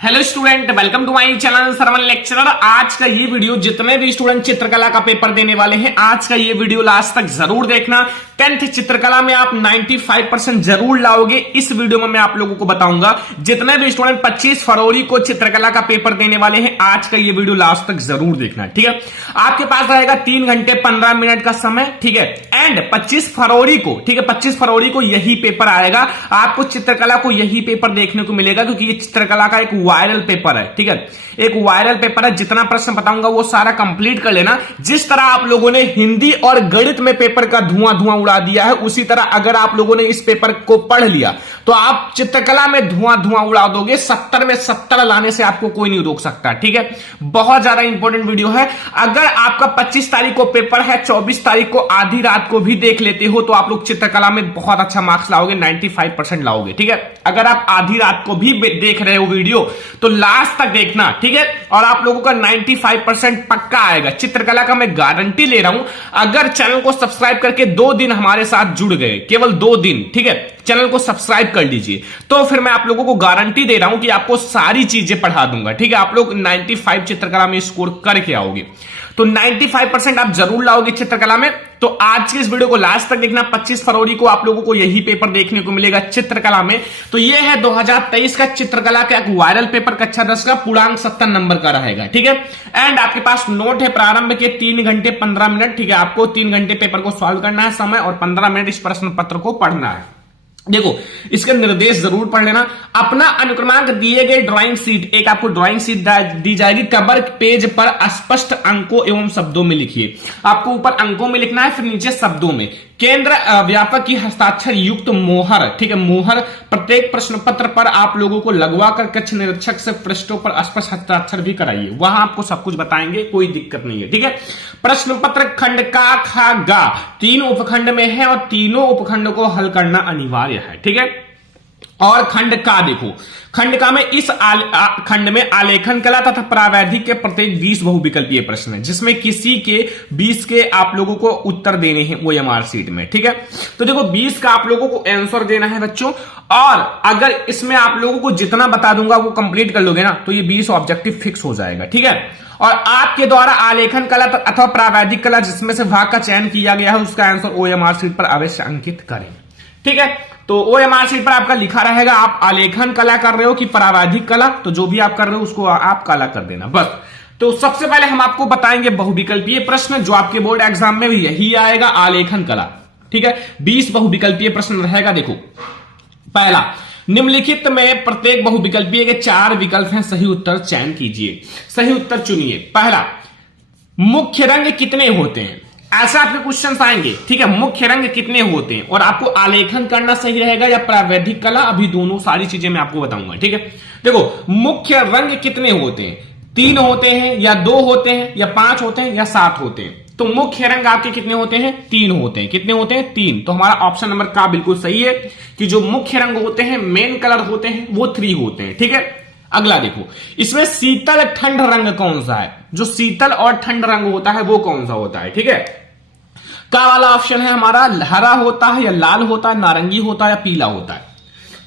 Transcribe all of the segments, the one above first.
Hello student, welcome to my channel Sarvan lecturer. आज का ये वीडियो जितने भी स्टूडेंट चित्रकला का पेपर देने वाले हैं, आज का ये वीडियो लास्ट तक जरूर देखना। 10th चित्रकला में आप 95% जरूर लाओगे। इस वीडियो में मैं आप लोगों को बताऊंगा जितने भी स्टूडेंट 25 फरवरी को चित्रकला का पेपर देने वाले हैं, आज का ये वीडियो लास्ट तक जरूर देखना। ठीक है, आपके पास रहेगा 3 घंटे 15 मिनट का समय। ठीक है, एंड 25 फरवरी को, ठीक है, 25 फरवरी को यही पेपर आएगा। आपको चित्रकला को यही पेपर देखने को मिलेगा क्योंकि ये चित्रकला का एक वायरल पेपर है। ठीक है, एक वायरल पेपर है। जितना प्रश्न बताऊंगा वो सारा कंप्लीट कर लेना। जिस तरह आप लोगों ने हिंदी और गणित में पेपर का धुआं उड़ा दिया है, उसी तरह अगर आप लोगों ने इस पेपर को पढ़ लिया तो आप चित्रकला में धुआं उड़ा दोगे। 70 में 70 लाने से आपको कोई नहीं रोक सकता। ठीक है, बहुत ज्यादा इंपॉर्टेंट वीडियो है। अगर आपका 25 तारीख को पेपर है, 24 तारीख को आधी रात को भी देख लेते हो तो आप लोग चित्रकला में बहुत अच्छा मार्क्स लाओगे, 95% लाओगे। ठीक है, अगर आप आधी रात को भी देख रहे हो वीडियो तो लास्ट तक देखना। ठीक है, और आप लोगों का 95% पक्का आएगा। चित्रकला का मैं गारंटी ले रहा हूं। अगर चैनल को सब्सक्राइब करके 2 दिन हमारे साथ जुड़ गए, केवल 2 दिन, ठीक है, चैनल को सब्सक्राइब कर लीजिए, तो फिर मैं आप लोगों को गारंटी दे रहा हूं कि आपको सारी चीजें पढ़ा दूंगा। ठीक है, आप लोग 95 चित्रकला में स्कोर करके आओगे, तो 95% आप जरूर लाओगे चित्रकला में। तो आज के इस वीडियो को लास्ट तक देखना। 25 फरवरी को आप लोगों को यही पेपर देखने को मिलेगा चित्रकला में। तो यह है 2023 का चित्रकला का एक वायरल पेपर, कक्षा 10 का, पूर्णांक 70 नंबर का रहेगा। ठीक है, एंड आपके पास नोट है प्रारंभ के 3 घंटे 15 मिनट। ठीक है, आपको 3 घंटे पेपर को सॉल्व करना है समय, और 15 मिनट इस प्रश्न पत्र को पढ़ना है। देखो, इसके निर्देश जरूर पढ़ लेना। अपना अनुक्रमांक दिए गए ड्राइंग शीट, एक आपको ड्राइंग शीट दी जाएगी। कवर पेज पर स्पष्ट अंकों एवं शब्दों में लिखिए। आपको ऊपर अंकों में लिखना है, फिर नीचे शब्दों में। केंद्र व्यापक की हस्ताक्षर युक्त मोहर, ठीक है, मोहर प्रत्येक प्रश्न पत्र पर आप लोगों को लगवा कर कक्ष निरीक्षक से पृष्ठों पर स्पष्ट हस्ताक्षर भी कराइए। वहां आपको सब कुछ बताएंगे, कोई दिक्कत नहीं है। ठीक है, प्रश्न पत्र खंड का, खा, गा 3 उपखंड में है और तीनों उपखंड को हल करना अनिवार्य है। ठीक है, और खंड का देखो, खंड का में इस खंड में आलेखन कला तथा प्रावैधिक के प्रत्येक 20 बहुविकल्पीय प्रश्न है, जिसमें किसी के 20 के आप लोगों को उत्तर देने हैं OMR शीट में। ठीक है, तो देखो 20 का आप लोगों को आंसर देना है बच्चों, और अगर इसमें आप लोगों को जितना बता दूंगा वो कंप्लीट कर लोगे ना तो ये 20 ऑब्जेक्टिव फिक्स हो जाएगा। ठीक है, और आपके द्वारा आलेखन कला अथवा प्रावैधिक कला जिसमें से भाग का चयन किया गया है उसका आंसर OMR शीट पर अवश्य अंकित करें। ठीक है, तो OMR शीट पर आपका लिखा रहेगा आप आलेखन कला कर रहे हो कि प्रावैधिक कला, तो जो भी आप कर रहे हो उसको आप कला कर देना बस। तो सबसे पहले हम आपको बताएंगे बहुविकल्पीय प्रश्न, जो आपके बोर्ड एग्जाम में भी यही आएगा, आलेखन कला। ठीक है, 20 बहुविकल्पीय प्रश्न रहेगा। देखो, पहला, निम्नलिखित में प्रत्येक बहुविकल्पीय के 4 विकल्प हैं, सही उत्तर चयन कीजिए, सही उत्तर चुनिए। पहला, मुख्य रंग कितने होते हैं, ऐसा आपके क्वेश्चन आएंगे। ठीक है, मुख्य रंग कितने होते हैं, और आपको आलेखन करना सही रहेगा या प्रावैधिक कला, अभी दोनों सारी चीजें मैं आपको बताऊंगा। ठीक है, देखो, मुख्य रंग कितने होते हैं, 3 होते हैं या 2 होते हैं या 5 होते हैं या 7 होते हैं। तो मुख्य रंग आपके कितने होते हैं, 3 होते हैं। कितने होते हैं, 3। तो हमारा ऑप्शन नंबर का बिल्कुल सही है कि जो मुख्य रंग होते हैं, मेन कलर होते हैं, वो 3 होते हैं। ठीक है, अगला देखो, इसमें शीतल ठंड रंग कौन सा है, जो शीतल और ठंड रंग होता है वो कौन सा होता है। ठीक है, का वाला ऑप्शन है हमारा हरा होता है या लाल होता है, नारंगी होता है या पीला होता है।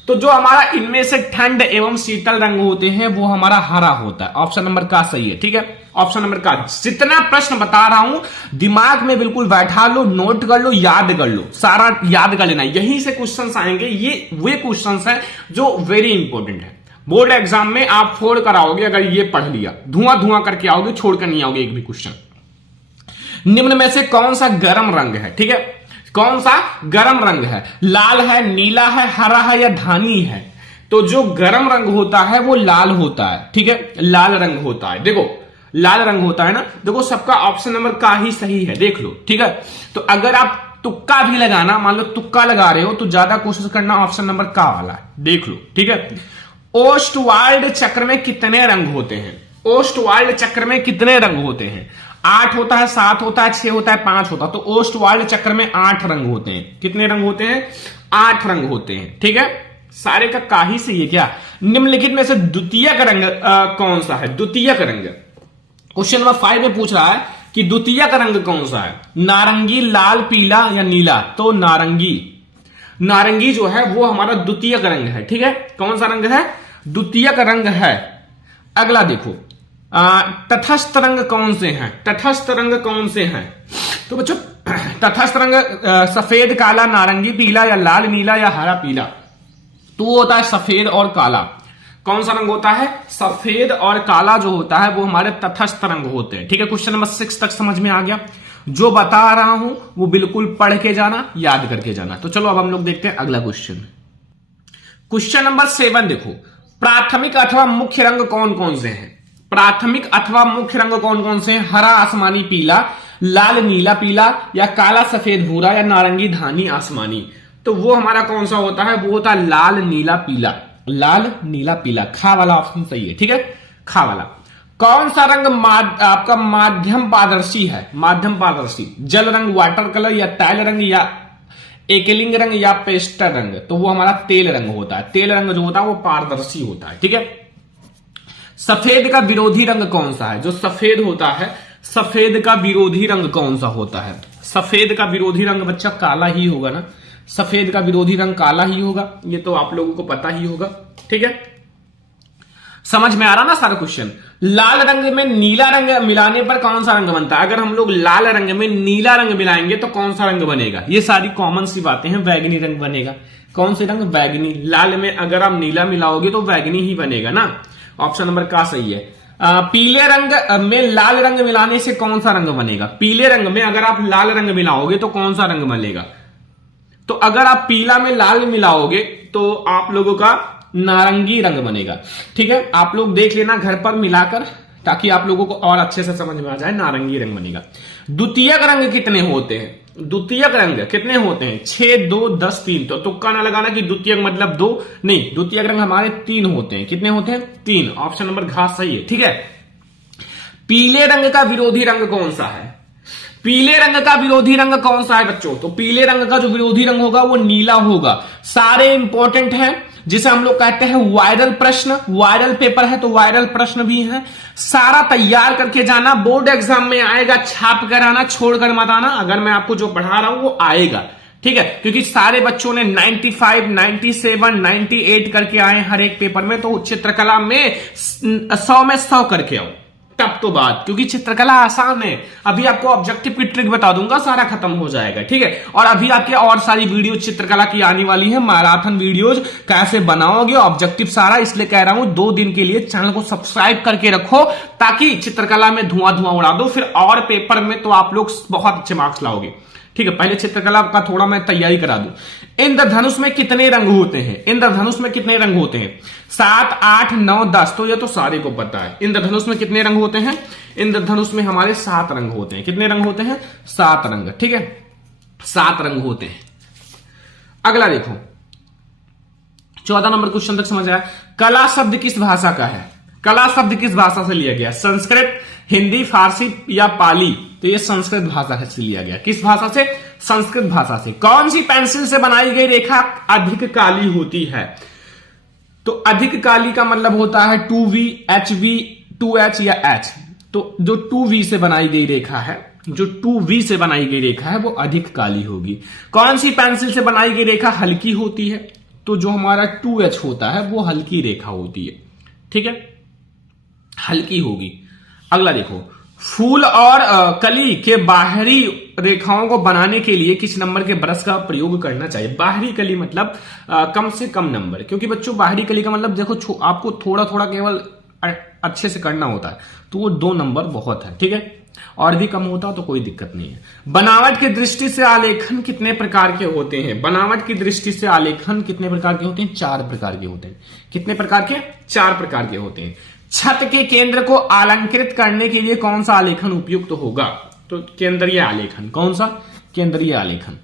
तो जो हमारा इनमें से ठंड एवं शीतल रंग होते हैं वो हमारा हरा होता है। ऑप्शन नंबर का सही है। ठीक है, ऑप्शन नंबर का। जितना प्रश्न बता रहा हूं दिमाग में बिल्कुल बैठा लो, नोट कर लो, याद कर लो, सारा याद कर लेना। यहीं से क्वेश्चंस आएंगे, ये वे क्वेश्चंस हैं जो वेरी इंपॉर्टेंट है। बोर्ड एग्जाम में आप फोड़ कर आओगे अगर ये पढ़ लिया, धुआं करके आओगे, छोड़कर नहीं आओगे एक भी क्वेश्चन। निम्न में से कौन सा गर्म रंग है, ठीक है, कौन सा गर्म रंग है, लाल है, नीला है, हरा है या धानी है। तो जो गर्म रंग होता है वो लाल होता है। ठीक है, लाल रंग होता है। देखो, लाल रंग होता है ना। देखो, सबका ऑप्शन नंबर का ही सही है, देख लो। ठीक है, तो अगर आप तुक्का भी लगाना, मान लो तुक्का लगा रहे हो तो ज्यादा कोशिश करना ऑप्शन नंबर का वाला है, देख लो। ठीक है, ओस्टवाल्ड चक्र में कितने रंग होते हैं, ओस्टवाल्ड चक्र में कितने रंग होते हैं, 8 होता है, 7 होता है, 6 होता है, 5 होता है। तो ओस्टवाल्ड चक्र में 8 रंग होते हैं। कितने रंग होते हैं, 8 रंग होते हैं। ठीक है, सारे का ही सही है क्या। निम्नलिखित में से द्वितीयक रंग कौन सा है, द्वितीयक रंग। क्वेश्चन नंबर 5 में पूछ रहा है कि द्वितीयक रंग कौन सा है, नारंगी, लाल, पीला या नीला। तो नारंगी, नारंगी जो है वो हमारा द्वितीयक रंग है। ठीक है, कौन सा रंग है, द्वितीयक रंग है। अगला देखो, तटस्थ रंग कौन से हैं? तटस्थ रंग कौन से हैं? तो बच्चों तटस्थ रंग सफेद, काला, नारंगी, पीला या लाल, नीला या हरा, पीला। तो वो होता है सफेद और काला। कौन सा रंग होता है? सफेद और काला जो होता है वो हमारे तटस्थ रंग होते हैं। ठीक है, क्वेश्चन नंबर 6 तक समझ में आ गया। जो बता रहा हूं वो बिल्कुल पढ़ के जाना, याद करके जाना। तो चलो अब हम लोग देखते हैं अगला क्वेश्चन। क्वेश्चन नंबर 7 देखो, प्राथमिक अथवा मुख्य रंग कौन कौन से हैं? प्राथमिक अथवा मुख्य रंग कौन कौन से हैं? हरा, आसमानी, पीला, लाल, नीला, पीला या काला, सफेद, भूरा या नारंगी, धानी, आसमानी। तो वो हमारा कौन सा होता है? वो होता है लाल, नीला, पीला। लाल, नीला, पीला, खा वाला ऑप्शन सही है। ठीक है, खा वाला। कौन सा रंग आपका माध्यम पारदर्शी है? माध्यम पारदर्शी, जल रंग, वाटर कलर या तैल रंग या एकलिंग रंग या पेस्टर रंग। तो वो हमारा तेल रंग होता है। तेल रंग जो होता है वो पारदर्शी होता है। ठीक है, सफेद का विरोधी रंग कौन सा है? जो सफेद होता है, सफेद का विरोधी रंग कौन सा होता है? सफेद का विरोधी रंग बच्चा काला ही होगा ना। सफेद का विरोधी रंग काला ही होगा, ये तो आप लोगों को पता ही होगा। ठीक है, समझ में आ रहा ना सारा क्वेश्चन। लाल रंग में नीला रंग मिलाने पर कौन सा रंग बनता है? अगर हम लोग लाल रंग में नीला रंग मिलाएंगे तो कौन सा रंग बनेगा? ये सारी कॉमन सी बातें हैं। बैगनी रंग बनेगा। कौन से रंग? बैगनी। लाल में अगर आप नीला मिलाओगे तो बैगनी ही बनेगा ना। ऑप्शन नंबर का सही है। पीले रंग में लाल रंग मिलाने से कौन सा रंग बनेगा? पीले रंग में अगर आप लाल रंग मिलाओगे तो कौन सा रंग बनेगा? तो अगर आप पीला में लाल मिलाओगे तो आप लोगों का नारंगी रंग बनेगा। ठीक है, आप लोग देख लेना घर पर मिलाकर, ताकि आप लोगों को और अच्छे से समझ में आ जाए। नारंगी रंग बनेगा। द्वितीयक रंग कितने होते हैं? द्वितीयक रंग कितने होते हैं? 6, 2, 10, 3। तो तुक्का ना लगाना कि द्वितीयक मतलब 2, नहीं, द्वितीयक रंग हमारे 3 होते हैं। कितने होते हैं? 3। ऑप्शन नंबर घ सही है। ठीक है, पीले रंग का विरोधी रंग कौन सा है? पीले रंग का विरोधी रंग कौन सा है बच्चों? तो पीले रंग का जो विरोधी रंग होगा वो नीला होगा। सारे इंपॉर्टेंट हैं, जिसे हम लोग कहते हैं वायरल प्रश्न। वायरल पेपर है तो वायरल प्रश्न भी है। सारा तैयार करके जाना, बोर्ड एग्जाम में आएगा। छाप कर आना, छोड़कर मत आना। अगर मैं आपको जो पढ़ा रहा हूं वो आएगा। ठीक है, क्योंकि सारे बच्चों ने 95, 97, 98 करके आए हर एक पेपर में। तो चित्रकला में 100 में 100 करके आओ, तब तो बात, क्योंकि चित्रकला आसान है। अभी आपको ऑब्जेक्टिव की ट्रिक बता दूंगा, सारा खत्म हो जाएगा। ठीक है, और अभी आपके और सारी वीडियो चित्रकला की आने वाली है। मैराथन वीडियोज कैसे बनाओगे, ऑब्जेक्टिव सारा। इसलिए कह रहा हूं 2 दिन के लिए चैनल को सब्सक्राइब करके रखो, ताकि चित्रकला में धुआं धुआं उड़ा दो। फिर और पेपर में तो आप लोग बहुत अच्छे मार्क्स लाओगे। ठीक है, पहले चित्रकला का थोड़ा मैं तैयारी करा दूं। इंद्रधनुष में कितने रंग होते हैं? इंद्रधनुष में कितने रंग होते हैं? 7, 8, 9, 10। तो ये तो सारे को पता है। इंद्रधनुष में कितने रंग होते हैं? इंद्रधनुष में हमारे 7 रंग होते हैं। कितने रंग होते हैं? 7 रंग। ठीक है, 7 रंग होते हैं। अगला देखो, 14 नंबर क्वेश्चन तक समझ आया। कला शब्द किस भाषा का है? कला शब्द किस भाषा से लिया गया? संस्कृत, हिंदी, फारसी या पाली? तो ये संस्कृत भाषा से लिया गया। किस भाषा से? संस्कृत भाषा से। कौन सी पेंसिल से बनाई गई रेखा अधिक काली होती है? तो अधिक काली का मतलब होता है 2V, HV, 2H या H। तो जो 2V से बनाई गई रेखा है, जो 2V से बनाई गई रेखा है वो अधिक काली होगी। कौन सी पेंसिल से बनाई गई रेखा हल्की होती है? तो जो हमारा 2H होता है वो हल्की रेखा होती है। ठीक है, हल्की होगी। अगला देखो, फूल और कली के बाहरी रेखाओं को बनाने के लिए किस नंबर के ब्रश का प्रयोग करना चाहिए? बाहरी कली मतलब कम से कम नंबर, क्योंकि बच्चों बाहरी कली का मतलब देखो आपको थोड़ा थोड़ा केवल अच्छे से करना होता है, तो वो 2 नंबर बहुत है। ठीक है, और भी कम होता तो कोई दिक्कत नहीं है। बनावट की दृष्टि से आलेखन कितने प्रकार के होते हैं? बनावट की दृष्टि से आलेखन कितने प्रकार के होते हैं? 4 प्रकार के होते हैं। कितने प्रकार के? 4 प्रकार के होते हैं। छत के केंद्र को अलंकृत करने के लिए कौन सा आलेखन उपयुक्त होगा? तो केंद्रीय आलेखन। कौन सा? केंद्रीय आलेखन।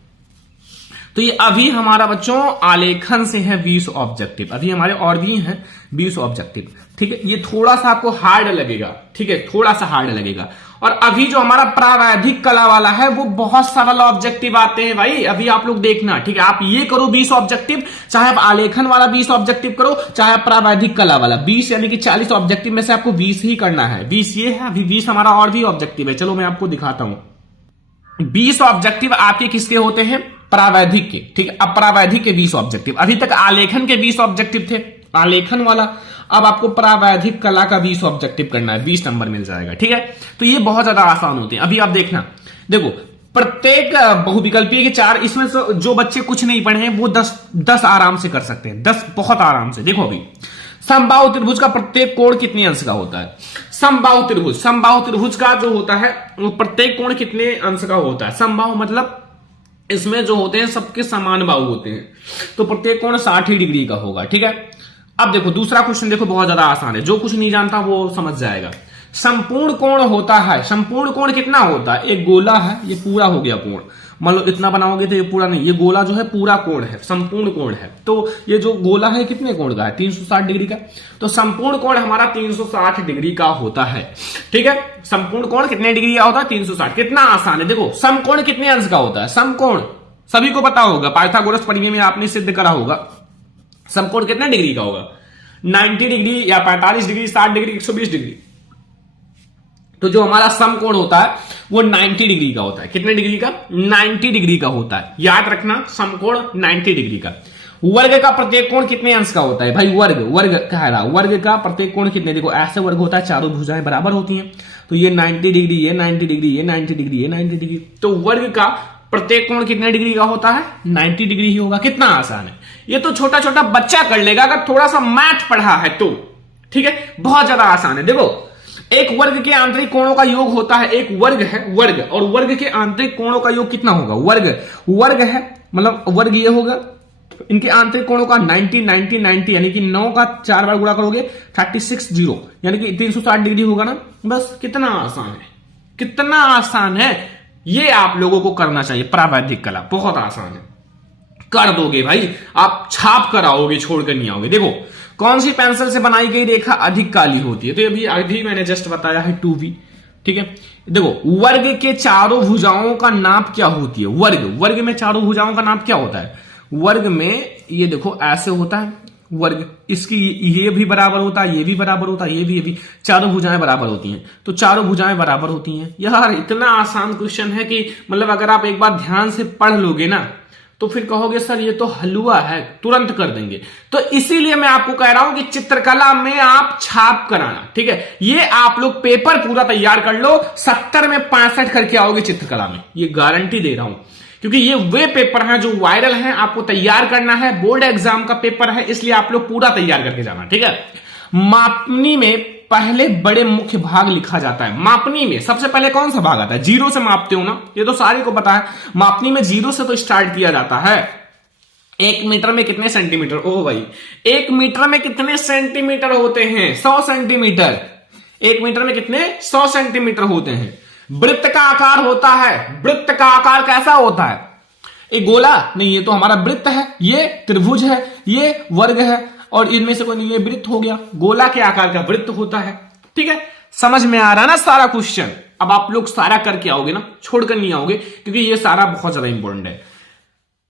तो ये अभी हमारा बच्चों आलेखन से है 20 ऑब्जेक्टिव। अभी हमारे और भी हैं 20 ऑब्जेक्टिव। ठीक है, ये थोड़ा सा आपको हार्ड लगेगा। ठीक है, थोड़ा सा हार्ड लगेगा। और अभी जो हमारा प्रावैधिक कला वाला है वो बहुत सरल ऑब्जेक्टिव आते हैं भाई। अभी आप लोग देखना। ठीक है, आप ये करो 20 ऑब्जेक्टिव, चाहे आप आलेखन वाला 20 ऑब्जेक्टिव करो, चाहे आप प्रावैधिक कला वाला 20, यानी कि 40 ऑब्जेक्टिव में से आपको 20 ही करना है। 20 ये है, अभी 20 हमारा और भी ऑब्जेक्टिव है। चलो मैं आपको दिखाता हूं। 20 ऑब्जेक्टिव आपके किसके होते हैं? प्रावैधिक के। ठीक है, अब प्रावैधिक के 20 ऑब्जेक्टिव। अभी तक आलेखन के 20 ऑब्जेक्टिव थे। आलेखन वाला। अब आपको प्रावैधिक कला का 20 ऑब्जेक्टिव करना है, 20 नंबर मिल जाएगा, ठीक है। तो ये बहुत ज्यादा आसान होते हैं। अभी आप देखना, देखो प्रत्येक बहुविकल्पीय के 4, इसमें जो बच्चे कुछ नहीं पढ़े हैं वो 10 आराम से कर सकते हैं, 10 बहुत आराम से। देखो अभी समबाहु त्रिभुज का प्रत्येक कोण कितने अंश का होता है? समबाहु त्रिभुज का जो होता है वो प्रत्येक कोण कितने अंश का होता है? समबाहु मतलब इसमें जो होते हैं सबके समान बाहु होते हैं, तो प्रत्येक कोण 60 डिग्री का होगा, ठीक है। अब देखो दूसरा क्वेश्चन, देखो बहुत ज्यादा आसान है, जो कुछ नहीं जानता वो समझ जाएगा। संपूर्ण कोण होता है, संपूर्ण कोण कितना होता है? एक गोला है, ये पूरा हो गया कोण, मान लो इतना बनाओगे तो ये पूरा नहीं, ये गोला जो है पूरा कोण है, संपूर्ण कोण है। तो ये जो गोला है कितने कोण का है? 360 डिग्री का। तो संपूर्ण कोण हमारा 360 डिग्री का होता है, ठीक है। संपूर्ण कोण कितने डिग्री का होता है? 360। कितना आसान है। देखो समकोण कितने अंश का होता है? समकोण सभी को पता होगा, पाइथागोरस प्रमेय में आपने सिद्ध करा होगा। समकोण कितने डिग्री का होगा? 90 डिग्री या 45 डिग्री, 60 डिग्री, 120 डिग्री। तो जो हमारा समकोण होता है वो 90 डिग्री का होता है। कितने डिग्री का? 90 डिग्री का होता है। याद रखना, समकोण 90 डिग्री का। वर्ग का प्रत्येक कोण कितने अंश का होता है भाई? वर्ग कह रहा, वर्ग का प्रत्येक कोण कितने? देखो ऐसे वर्ग होता है, चारों भुजाएं बराबर होती हैं, तो ये 90 डिग्री, ये 90 डिग्री, ये 90 डिग्री, ये 90 डिग्री। तो वर्ग का प्रत्येक कोण कितने डिग्री का होता है? 90 डिग्री ही होगा। कितना आसान है, ये तो छोटा छोटा बच्चा कर लेगा अगर थोड़ा सा मैथ पढ़ा है तो, ठीक है। बहुत ज्यादा आसान है। देखो एक वर्ग के आंतरिक कोणों का योग होता है, एक वर्ग है वर्ग, और वर्ग के आंतरिक कोणों का योग कितना होगा? वर्ग है मतलब वर्ग ये होगा, इनके आंतरिक कोणों का 90 90 90, यानी कि 9 का 4 बार गुणा करोगे 36 0, यानी कि 360 डिग्री होगा ना। बस कितना आसान है, कितना आसान है। ये आप लोगों को करना चाहिए, प्रावैधिक कला बहुत आसान है, कर दोगे भाई, आप छाप कर आओगे, छोड़कर नहीं आओगे। देखो कौन सी पेंसिल से बनाई गई रेखा अधिक काली होती है? तो अभी मैंने जस्ट बताया है 2V, ठीक है। देखो वर्ग के चारों भुजाओं का नाप क्या होती है? वर्ग में चारों भुजाओं का नाप क्या होता है? वर्ग में ये देखो ऐसे होता है वर्ग, इसकी ये भी बराबर होता है, ये भी बराबर होता है, ये भी चारों भुजाएं बराबर होती हैं, तो चारों भुजाएं बराबर होती हैं। यार इतना आसान क्वेश्चन है कि मतलब अगर आप एक बार ध्यान से पढ़ लोगे ना तो फिर कहोगे सर ये तो हलवा है, तुरंत कर देंगे। तो इसीलिए मैं आपको कह रहा हूं कि चित्रकला में आप छाप कराना, ठीक है। ये आप लोग पेपर पूरा तैयार कर लो, 70 में 65 करके आओगे चित्रकला में, ये गारंटी दे रहा हूं, क्योंकि ये वे पेपर हैं जो वायरल हैं, आपको तैयार करना है, बोर्ड एग्जाम का पेपर है, इसलिए आप लोग पूरा तैयार करके जाना, ठीक है। मापनी में पहले बड़े मुख्य भाग लिखा जाता है। मापनी में सबसे पहले कौन सा भाग आता है? 0 से मापते हो ना, ये तो सारे को पता है। मापनी में 0 से तो स्टार्ट किया जाता है। 1 मीटर में कितने सेंटीमीटर? ओ भाई 1 मीटर में कितने सेंटीमीटर होते हैं? 100 सेंटीमीटर। 1 मीटर में कितने? 100 सेंटीमीटर होते हैं। वृत्त का आकार होता है, वृत्त का आकार कैसा होता है? एक गोला नहीं, ये तो हमारा वृत्त है, ये त्रिभुज है, ये वर्ग है, और इनमें से कोई नहीं, ये वृत्त हो गया, गोला के आकार का वृत्त होता है, ठीक है। समझ में आ रहा ना सारा क्वेश्चन? अब आप लोग सारा करके आओगे ना, छोड़कर नहीं आओगे, क्योंकि ये सारा बहुत ज्यादा इंपॉर्टेंट है।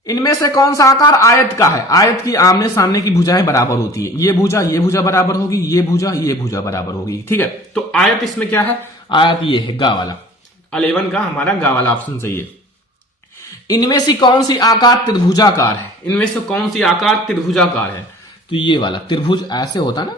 इनमें से कौन सा आकार आयत का है? आयत की आमने सामने की भुजाएं बराबर होती है, ये भुजा बराबर होगी, ये भुजा बराबर होगी, ठीक है। तो आयत इसमें क्या है? आयत ये है गा वाला, 11 का हमारा गा वाला ऑप्शन सही है। इनमें से कौन सी आकार त्रिभुजाकार है? इनमें से कौन सी आकार त्रिभुजाकार है? तो ये वाला त्रिभुज ऐसे होता है ना,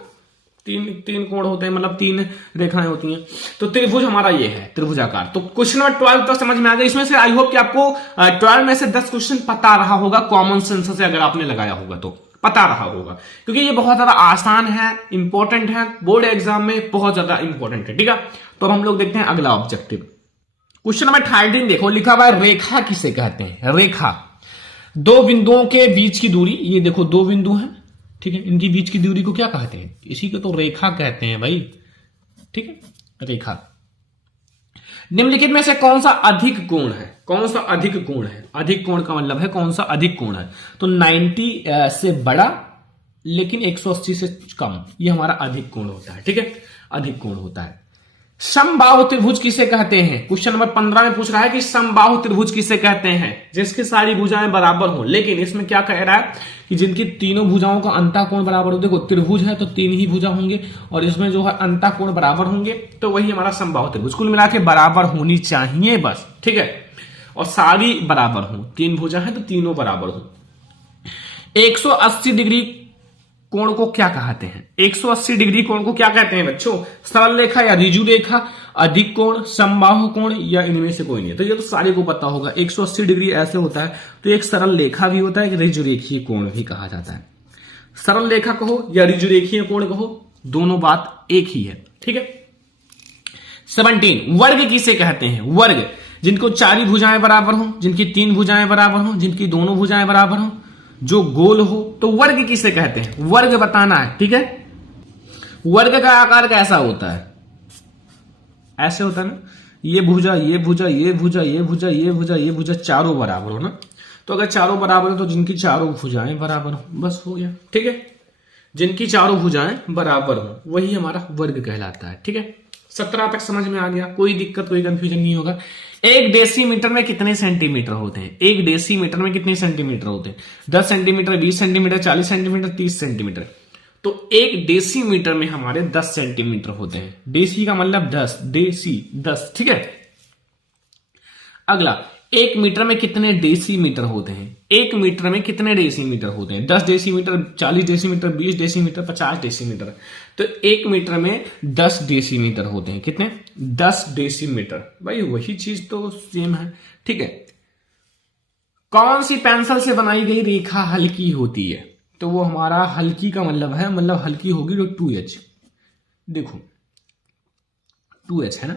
तीन कोण होते हैं, मतलब 3 रेखाएं होती हैं, तो त्रिभुज हमारा ये है, त्रिभुजाकार। तो क्वेश्चन नंबर 12 तो समझ में आ गया। इसमें से आई होप कि आपको 12 में से 10 क्वेश्चन पता रहा होगा, कॉमन सेंस से अगर आपने लगाया होगा तो पता रहा होगा, क्योंकि ये बहुत ज्यादा आसान है, इंपॉर्टेंट है, बोर्ड एग्जाम में बहुत ज्यादा इंपॉर्टेंट है, ठीक है। तो अब हम लोग देखते हैं अगला ऑब्जेक्टिव। क्वेश्चन नंबर 13 देखो, लिखा हुआ है रेखा किसे कहते हैं? रेखा, 2 बिंदुओं के बीच की दूरी, ये देखो 2 बिंदु हैं, ठीक है, इनकी बीच की दूरी को क्या कहते हैं? इसी को तो रेखा कहते हैं भाई, ठीक है, रेखा। निम्नलिखित में से कौन सा अधिक कोण है? कौन सा अधिक कोण है? अधिक कोण का मतलब है कौन सा अधिक कोण है? तो 90 से बड़ा लेकिन 180 से कम, ये हमारा अधिक कोण होता है, ठीक है, अधिक कोण होता है। समबाहु त्रिभुज किसे कहते हैं? क्वेश्चन नंबर 15 में पूछ रहा है कि समबाहु त्रिभुज किसे कहते हैं? जिसकी सारी भुजाएं बराबर हो, लेकिन इसमें क्या कह रहा है कि जिनकी तीनों भुजाओं का अंतःकोण बराबर हो। देखो त्रिभुज है तो 3 ही भुजा होंगे, और इसमें जो है अंतःकोण बराबर होंगे, तो वही हमारा समबाहु त्रिभुज। कुल मिला के बराबर होनी चाहिए बस, ठीक है, और सारी बराबर हो। 3 भुजा है तो तीनों बराबर हो। 180 डिग्री कोण को क्या कहते हैं? 180 डिग्री कोण को क्या कहते हैं बच्चों? सरल रेखा या ऋजु रेखा, अधिक कोण, समबाहु कोण, या इनमें से कोई नहीं है? तो ये तो सारे को पता होगा। 180 डिग्री ऐसे होता है तो एक सरल रेखा भी होता है, एक ऋजु रेखीय कोण भी कहा जाता है। सरल रेखा कहो या ऋजु रेखीय कोण कहो, दोनों बात एक ही है, ठीक है। 17 वर्ग किसे कहते हैं? वर्ग जिनको चारी भुजाएं बराबर हो, जिनकी 3 भुजाएं बराबर हो, जिनकी दोनों भुजाएं बराबर हो, जो गोल हो, तो वर्ग किसे कहते हैं? वर्ग बताना है, ठीक है। वर्ग का आकार कैसा होता है? ऐसे होता है ना, ये भुजा, ये भुजा, ये भुजा, ये भुजा, ये भुजा, ये भुजा, चारों बराबर हो ना। तो अगर चारों बराबर हो तो जिनकी चारों भुजाएं बराबर हो, बस हो गया, ठीक है। जिनकी चारों भुजाएं बराबर हो वही हमारा वर्ग कहलाता है, ठीक है। 17 तक समझ में आ गया, कोई दिक्कत कोई कंफ्यूजन नहीं होगा। एक डेसीमीटर में कितने सेंटीमीटर होते हैं? एक डेसीमीटर में कितने सेंटीमीटर होते हैं? 10 सेंटीमीटर, 20 सेंटीमीटर, 40 सेंटीमीटर, 30 सेंटीमीटर। तो एक डेसीमीटर में हमारे 10 सेंटीमीटर होते हैं। डेसी का मतलब 10, डेसी 10, ठीक है। अगला, एक मीटर में कितने डेसीमीटर होते हैं? एक मीटर में कितने डेसीमीटर होते हैं? 10 डेसीमीटर, 40 डेसीमीटर, 20 डेसीमीटर, 50 डेसीमीटर। तो एक मीटर में 10 डेसीमीटर होते हैं। कितने? 10 डेसीमीटर। भाई वही चीज तो सेम है, ठीक है। कौन सी पेंसिल से बनाई गई रेखा हल्की होती है? तो वो हमारा हल्की का मतलब है, मतलब हल्की होगी तो 2H। देखो 2H है ना,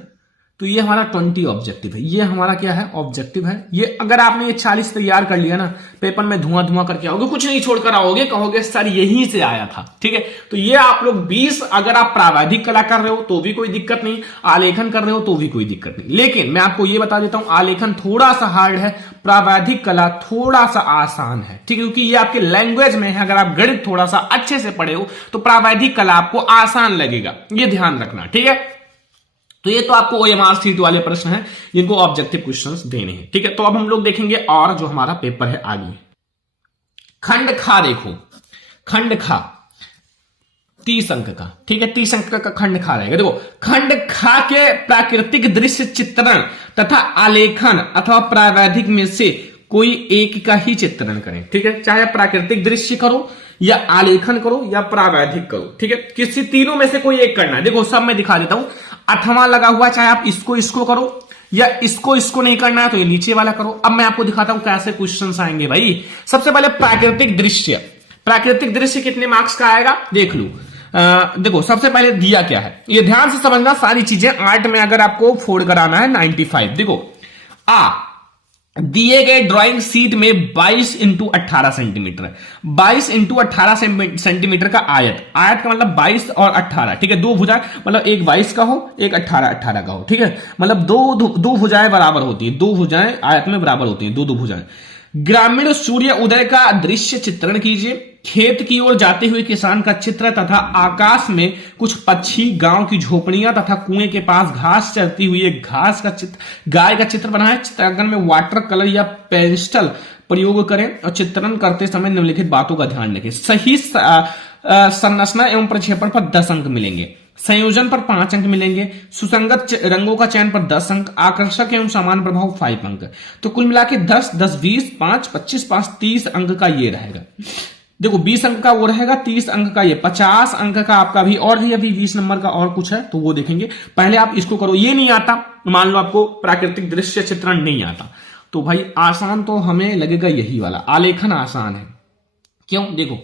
तो ये हमारा 20 ऑब्जेक्टिव है। ये हमारा क्या है? ऑब्जेक्टिव है। ये अगर आपने ये 40 तैयार कर लिया ना, पेपर में धुआं धुआं करके आओगे, कुछ नहीं छोड़कर आओगे, कहोगे सर यहीं से आया था, ठीक है। तो ये आप लोग 20, अगर आप प्रावैधिक कला कर रहे हो तो भी कोई दिक्कत नहीं, आलेखन कर रहे हो तो भी कोई दिक्कत नहीं। लेकिन मैं आपको ये बता देता हूं, आलेखन थोड़ा सा हार्ड है, प्रावैधिक कला थोड़ा सा आसान है, ठीक है। क्योंकि ये आपके लैंग्वेज में है। अगर आप गणित थोड़ा सा अच्छे से पढ़े हो तो प्रावैधिक कला आपको आसान लगेगा, ये ध्यान रखना, ठीक है। तो ये तो आपको OMR सीट वाले प्रश्न हैं जिनको ऑब्जेक्टिव क्वेश्चंस देने हैं, ठीक है। तो अब हम लोग देखेंगे और जो हमारा पेपर है आगे। खंड खा देखो, खंड खा 30 अंक का, ठीक है। 30 अंक का खंड खा रहेगा। देखो खंड खा के प्राकृतिक दृश्य चित्रण तथा आलेखन अथवा प्रावैधिक में से कोई एक का ही चित्रण करें, ठीक है। चाहे प्राकृतिक दृश्य करो या आलेखन करो या प्रावैधिक करो, ठीक है। किसी तीनों में से कोई एक करना है। देखो सब मैं दिखा देता हूं, अठवां लगा हुआ, चाहे आप इसको करो या इसको नहीं करना है तो ये नीचे वाला करो। अब मैं आपको दिखाता हूं कैसे क्वेश्चंस आएंगे भाई। सबसे पहले प्राकृतिक दृश्य। प्राकृतिक दृश्य कितने मार्क्स का आएगा देख लो। देखो सबसे पहले दिया क्या है, ये ध्यान से समझना सारी चीजें। आर्ट में अगर आपको फोड़ कराना है 95। देखो दिए गए ड्राइंग शीट में 22 इंटू 18 सेंटीमीटर, 22 इंटू 18 सेंटीमीटर का आयत। आयत का मतलब 22 और 18, ठीक है। दो भुजाएं, मतलब एक 22 का हो, एक 18 का हो, ठीक है। मतलब दो भुजाएं बराबर होती है, दो भुजाएं आयत में बराबर होती हैं, दो भुजाएं। ग्रामीण सूर्य उदय का दृश्य चित्रण कीजिए। खेत की ओर जाते हुए किसान का चित्र तथा आकाश में कुछ पक्षी, गांव की झोपड़ियां तथा कुएं के पास घास चरती हुई एक घास का चित्र, गाय का चित्र बनाएं। चित्रांकन में वाटर कलर या पेंस्टल प्रयोग करें और चित्रण करते समय निम्नलिखित बातों का ध्यान रखें। सही संरचना एवं प्रक्षेपण पर 10 अंक मिलेंगे, संयोजन पर 5 अंक मिलेंगे, सुसंगत रंगों का चयन पर 10 अंक, आकर्षक एवं समान प्रभाव 5 अंक। तो कुल मिला के 10, 10, 20, 5, 25, 5, 30 अंक का ये रहेगा। देखो 20 अंक का वो रहेगा, 30 अंक का ये, 50 अंक का आपका भी और है, अभी 20 नंबर का और कुछ है तो वो देखेंगे। पहले आप इसको करो। ये नहीं आता, मान लो आपको प्राकृतिक दृश्य चित्रण नहीं आता, तो भाई आसान तो हमें लगेगा यही वाला, आलेखन आसान है। क्यों? देखो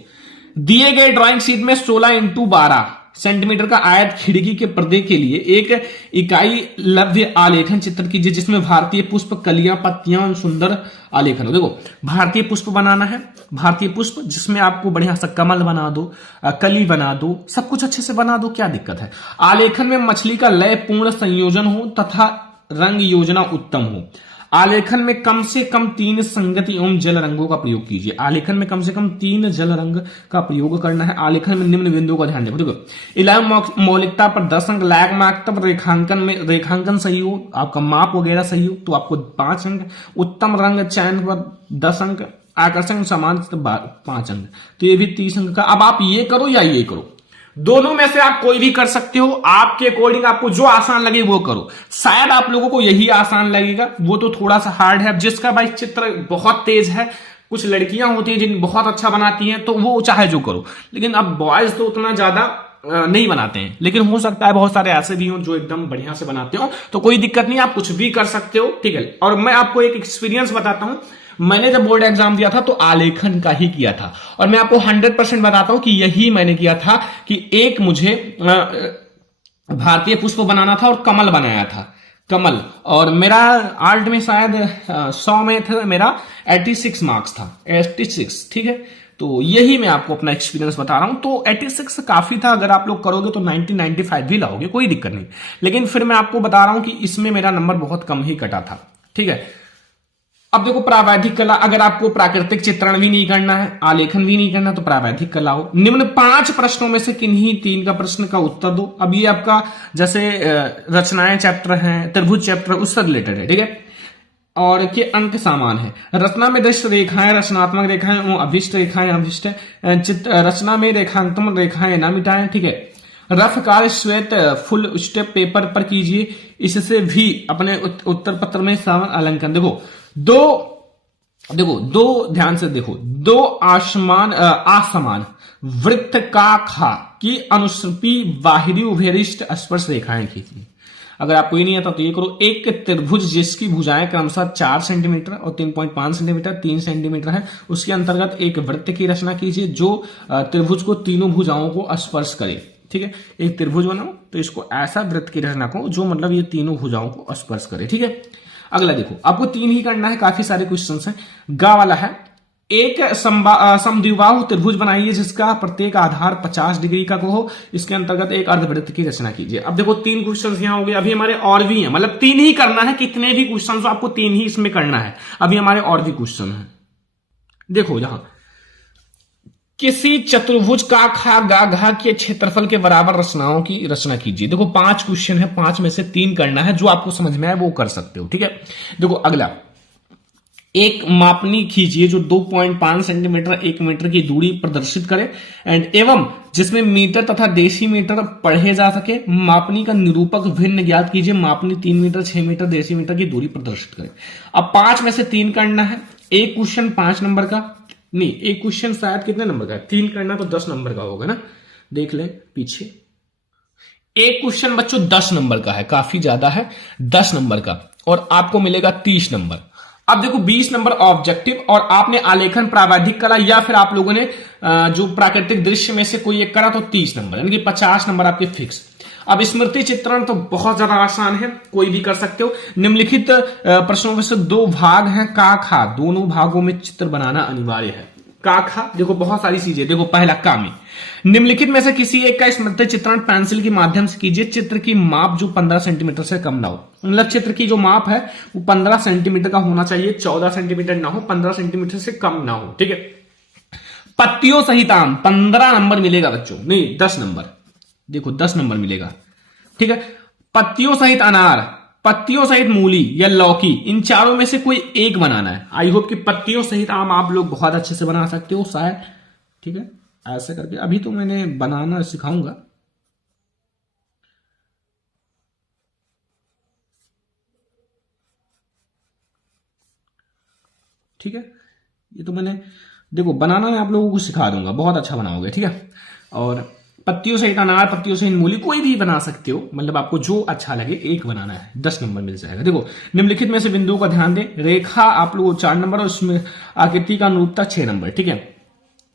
दिए गए ड्राइंग शीट में 16 इंटू 12 सेंटीमीटर का आयत खिड़की के पर्दे के लिए एक इकाई लव्य आलेखन चित्र कीजिए जिसमें भारतीय पुष्प, कलियां, पत्तियां, सुंदर आलेखन हो। देखो भारतीय पुष्प बनाना है, भारतीय पुष्प जिसमें आपको बढ़िया सा कमल बना दो, कली बना दो, सब कुछ अच्छे से बना दो, क्या दिक्कत है। आलेखन में मछली का लय पूर्ण संयोजन हो तथा रंग योजना उत्तम हो। आलेखन में कम से कम 3 संगति एवं जल रंगों का प्रयोग कीजिए। आलेखन में कम से कम 3 जल रंग का प्रयोग करना है। आलेखन में निम्न बिंदुओं का ध्यान रखो। देखो इलाम मौलिकता पर 10 अंक, लायक मार्क तब रेखांकन सही हो, आपका माप वगैरह सही हो तो आपको 5 अंक, उत्तम रंग चयन पर 10 अंक, आकर्षण समान 5 अंक, तो ये भी 30 अंक का। अब आप ये करो या ये करो, दोनों में से आप कोई भी कर सकते हो, आपके अकॉर्डिंग आपको जो आसान लगे वो करो। शायद आप लोगों को यही आसान लगेगा, वो तो थोड़ा सा हार्ड है। अब जिसका भाई चित्र बहुत तेज है कुछ लड़कियां होती हैं जिन बहुत अच्छा बनाती हैं, तो वो चाहे जो करो, लेकिन अब बॉयज तो उतना ज्यादा नहीं बनाते हैं, लेकिन हो सकता है बहुत सारे ऐसे भी हों जो एकदम बढ़िया से बनाते हो, तो कोई दिक्कत नहीं, आप कुछ भी कर सकते हो, ठीक है। और मैं आपको एक एक्सपीरियंस बताता हूं, मैंने जब बोर्ड एग्जाम दिया था तो आलेखन का ही किया था, और मैं आपको 100% बताता हूं कि यही मैंने किया था कि एक मुझे भारतीय पुष्प बनाना था और कमल बनाया था, कमल, और मेरा आर्ट में शायद 100 में था, मेरा 86 मार्क्स था, 86, ठीक है। तो यही मैं आपको अपना एक्सपीरियंस बता रहा हूं, तो 86 काफी था, अगर आप लोग करोगे तो 90-95 भी लाओगे, कोई दिक्कत नहीं। लेकिन फिर मैं आपको बता रहा हूं कि इसमें मेरा नंबर बहुत कम ही कटा था, ठीक है। अब देखो प्रावैधिक कला, अगर आपको प्राकृतिक चित्रण भी नहीं करना है, आलेखन भी नहीं करना, तो प्रावैधिक कला हो। निम्न 5 प्रश्नों में से किन्हीं 3 का प्रश्न का उत्तर दो। अब ये आपका जैसे रचनाएं चैप्टर है, त्रिभुज चैप्टर, उससे रिलेटेड है, ठीक है। और के अंक सामान है। रचना में दृश्य रेखाएं, रचनात्मक रेखाएं, अभिष्ट रेखाएं, अभिष्ट रचना में रेखांकन रेखाएं ना मिटाएं, ठीक है। रफ कार्य श्वेत फुल स्टेप पेपर पर कीजिए, इससे भी अपने उत्तर पत्र में सामान अलंकन। दो ध्यान से देखो, दो असमान वृत्तकाखा की अनुश्रुति बाहरी उभयनिष्ठ स्पर्श रेखाएं खींचिए। अगर आपको ये नहीं आता तो ये करो। एक त्रिभुज जिसकी भुजाएं क्रमशः 4 सेंटीमीटर और 3.5 सेंटीमीटर 3 सेंटीमीटर है, उसके अंतर्गत एक वृत्त की रचना कीजिए जो त्रिभुज को तीनों भुजाओं को स्पर्श करे, ठीक है। एक त्रिभुज बनाओ तो इसको ऐसा वृत्त की रचना को जो मतलब ये तीनों भुजाओं को स्पर्श करे, ठीक है। अगला देखो, आपको 3 ही करना है, काफी सारे क्वेश्चंस हैं। गा वाला है, एक समद्विबाहु त्रिभुज बनाइए जिसका प्रत्येक आधार 50 डिग्री का हो, इसके अंतर्गत एक अर्धवृत्त की रचना कीजिए। अब देखो 3 क्वेश्चंस यहां हो गए, अभी हमारे और भी हैं, मतलब 3 ही करना है, कितने भी क्वेश्चंस आपको 3 ही इसमें करना है, अभी हमारे और भी क्वेश्चन है। देखो यहां किसी चतुर्भुज का खा गा घा के क्षेत्रफल के बराबर रचनाओं की रचना कीजिए। देखो 5 क्वेश्चन है, 5 में से 3 करना है, जो आपको समझ में आए वो कर सकते हो, ठीक है। देखो अगला, एक मापनी खींचिए जो 2.5 सेंटीमीटर 1 मीटर की दूरी प्रदर्शित करे एवं जिसमें मीटर तथा डेसीमीटर पढ़े जा सके। मापनी का निरूपक भिन्न ज्ञात कीजिए। मापनी 3 मीटर 6 मीटर डेसीमीटर की दूरी प्रदर्शित करे। अब 5 में से 3 करना है। एक क्वेश्चन 5 नंबर का नहीं, एक क्वेश्चन शायद कितने नंबर का है, 3 करना तो 10 नंबर का होगा ना, देख ले पीछे। एक क्वेश्चन बच्चों 10 नंबर का है, काफी ज्यादा है, 10 नंबर का, और आपको मिलेगा 30 नंबर। अब देखो 20 नंबर ऑब्जेक्टिव, और आपने आलेखन प्रावैधिक कला या फिर आप लोगों ने जो प्राकृतिक दृश्य में से कोई एक करा तो 30 नंबर, यानी कि 50 नंबर आपके फिक्स। अब स्मृति चित्रण तो बहुत ज्यादा आसान है, कोई भी कर सकते हो। निम्नलिखित प्रश्नों में से 2 भाग हैं का खा, दोनों भागों में चित्र बनाना अनिवार्य है। का खा देखो बहुत सारी चीजें, देखो पहला का में निम्नलिखित में से किसी एक का स्मृति चित्रण पेंसिल के माध्यम से कीजिए। चित्र की माप जो 15 सेंटीमीटर से कम ना हो, मतलब चित्र की जो माप है वो 15 सेंटीमीटर का होना चाहिए, 14 सेंटीमीटर ना हो, 15 सेंटीमीटर से कम ना हो, ठीक है। पत्तियों सहित आम 15 नंबर मिलेगा बच्चों, नहीं 10 नंबर, देखो 10 नंबर मिलेगा, ठीक है। पत्तियों सहित अनार, पत्तियों सहित मूली या लौकी, इन चारों में से कोई एक बनाना है। आई होप कि पत्तियों सहित आम आप लोग बहुत अच्छे से बना सकते हो शायद, ठीक है। ऐसे करके अभी तो मैंने बनाना सिखाऊंगा, ठीक है। ये तो मैंने देखो बनाना मैं आप लोगों को सिखा दूंगा, बहुत अच्छा बनाओगे, ठीक है। और पत्तियों सहित अनार, पत्तियों सहित मूली, कोई भी बना सकते हो, मतलब आपको जो अच्छा लगे एक बनाना है, 10 नंबर मिल जाएगा। देखो निम्नलिखित में से बिंदुओं का ध्यान दें। रेखा आप लोगों को 4 नंबर और उसमें आकृति का अनुरूपता 6 नंबर, ठीक है,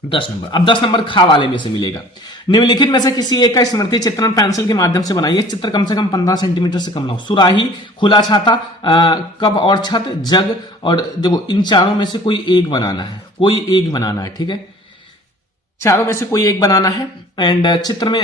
10 नंबर। अब 10 नंबर खा वाले में से मिलेगा। निम्नलिखित में से किसी एक का स्मृति चित्रण पेंसिल के माध्यम से बनाइए। चित्र कम से कम 15 सेंटीमीटर से कम ना हो। सुराही, खुला छाता, कप और छत, जग, और देखो इन चारों में से कोई एक बनाना है, कोई एक बनाना है, ठीक है। चारों में से कोई एक बनाना है। एंड चित्र में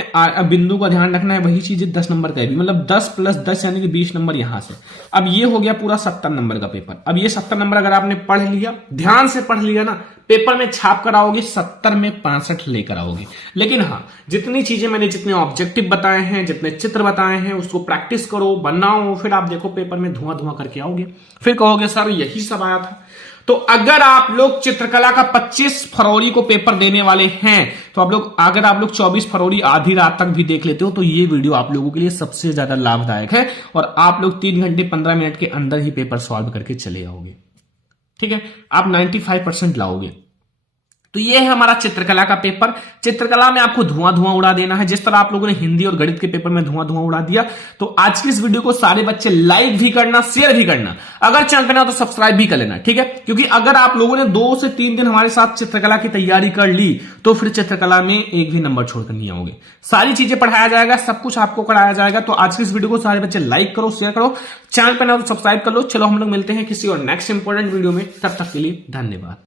बिंदु का ध्यान रखना है, वही चीज 10 नंबर का है भी, मतलब 10 प्लस 10 यानी कि 20 नंबर यहां से। अब ये हो गया पूरा 70 नंबर का पेपर। अब ये 70 नंबर अगर आपने पढ़ लिया, ध्यान से पढ़ लिया ना, पेपर में छाप कर आओगे 70 में 65 लेकर आओगे। लेकिन हाँ, जितनी चीजें मैंने, जितने ऑब्जेक्टिव बताए हैं, जितने चित्र बताए हैं, उसको प्रैक्टिस करो, बनाओ, फिर आप देखो पेपर में धुआं धुआं करके आओगे, फिर कहोगे सर यही सब आया था। तो अगर आप लोग चित्रकला का 25 फरवरी को पेपर देने वाले हैं, तो अगर आप लोग 24 फरवरी आधी रात तक भी देख लेते हो तो ये वीडियो आप लोगों के लिए सबसे ज्यादा लाभदायक है, और आप लोग 3 घंटे 15 मिनट के अंदर ही पेपर सॉल्व करके चले आओगे। ठीक है, आप 95% लाओगे। तो ये है हमारा चित्रकला का पेपर। चित्रकला में आपको धुआं धुआं उड़ा देना है, जिस तरह आप लोगों ने हिंदी और गणित के पेपर में धुआं धुआं उड़ा दिया। तो आज की इस वीडियो को सारे बच्चे लाइक भी करना, शेयर भी करना, अगर चैनल पे ना तो सब्सक्राइब भी कर लेना, ठीक है। क्योंकि अगर आप लोगों ने 2 से 3 दिन हमारे साथ चित्रकला की तैयारी कर ली तो फिर चित्रकला में एक भी नंबर छोड़कर नहीं आओगे। सारी चीजें पढ़ाया जाएगा, सब कुछ आपको कराया जाएगा। तो आज की इस वीडियो को सारे बच्चे लाइक करो, शेयर करो, चैनल पे ना तो सब्सक्राइब कर लो। चलो हम लोग मिलते हैं किसी और नेक्स्ट इंपॉर्टेंट वीडियो में, तब तक के लिए धन्यवाद।